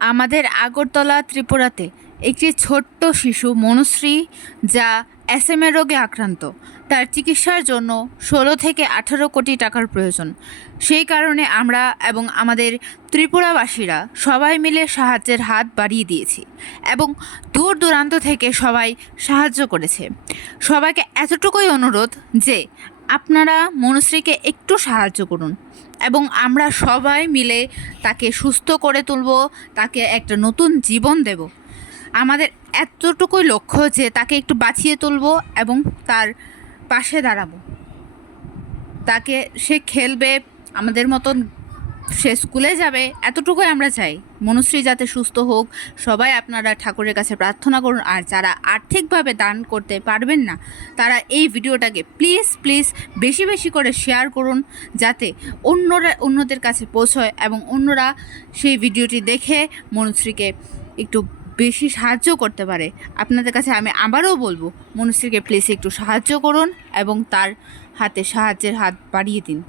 আমাদের আগরতলা ত্রিপুরাতে একটি ছোট্ট শিশু মনুশ্রী, যা SMA রোগে আক্রান্ত। তার চিকিৎসার জন্য 16 থেকে 18 কোটি টাকার প্রয়োজন। সেই কারণে আমরা এবং আমাদের ত্রিপুরাবাসীরা সবাই মিলে সাহায্যের হাত বাড়িয়ে দিয়েছি এবং দূর দূরান্ত থেকে সবাই সাহায্য করেছে। সবাইকে এতটুকুই অনুরোধ যে আপনারা মনুশ্রীকে একটু সাহায্য করুন এবং আমরা সবাই মিলে তাকে সুস্থ করে তুলব, তাকে একটা নতুন জীবন দেব। আমাদের এতটুকুই লক্ষ্য যে তাকে একটু বাঁচিয়ে তুলব এবং তার পাশে দাঁড়াবো। তাকে সে খেলবে আমাদের মতন, সে স্কুলে যাবে, এতটুকুই আমরা চাই। মনুশ্রী যাতে সুস্থ হোক। সবাই আপনারা ঠাকুরের কাছে প্রার্থনা করুন। আর যারা আর্থিকভাবে দান করতে পারবেন না, তারা এই ভিডিওটাকে প্লিজ প্লিজ বেশি বেশি করে শেয়ার করুন, যাতে অন্যদের কাছে পৌঁছয় এবং অন্যরা সেই ভিডিওটি দেখে মনুশ্রীকে একটু বেশি সাহায্য করতে পারে। আপনাদের কাছে আমি আবারও বলবো, মনুশ্রীকে প্লিজ একটু সাহায্য করুন এবং তার হাতে সাহায্যের হাত বাড়িয়ে দিন।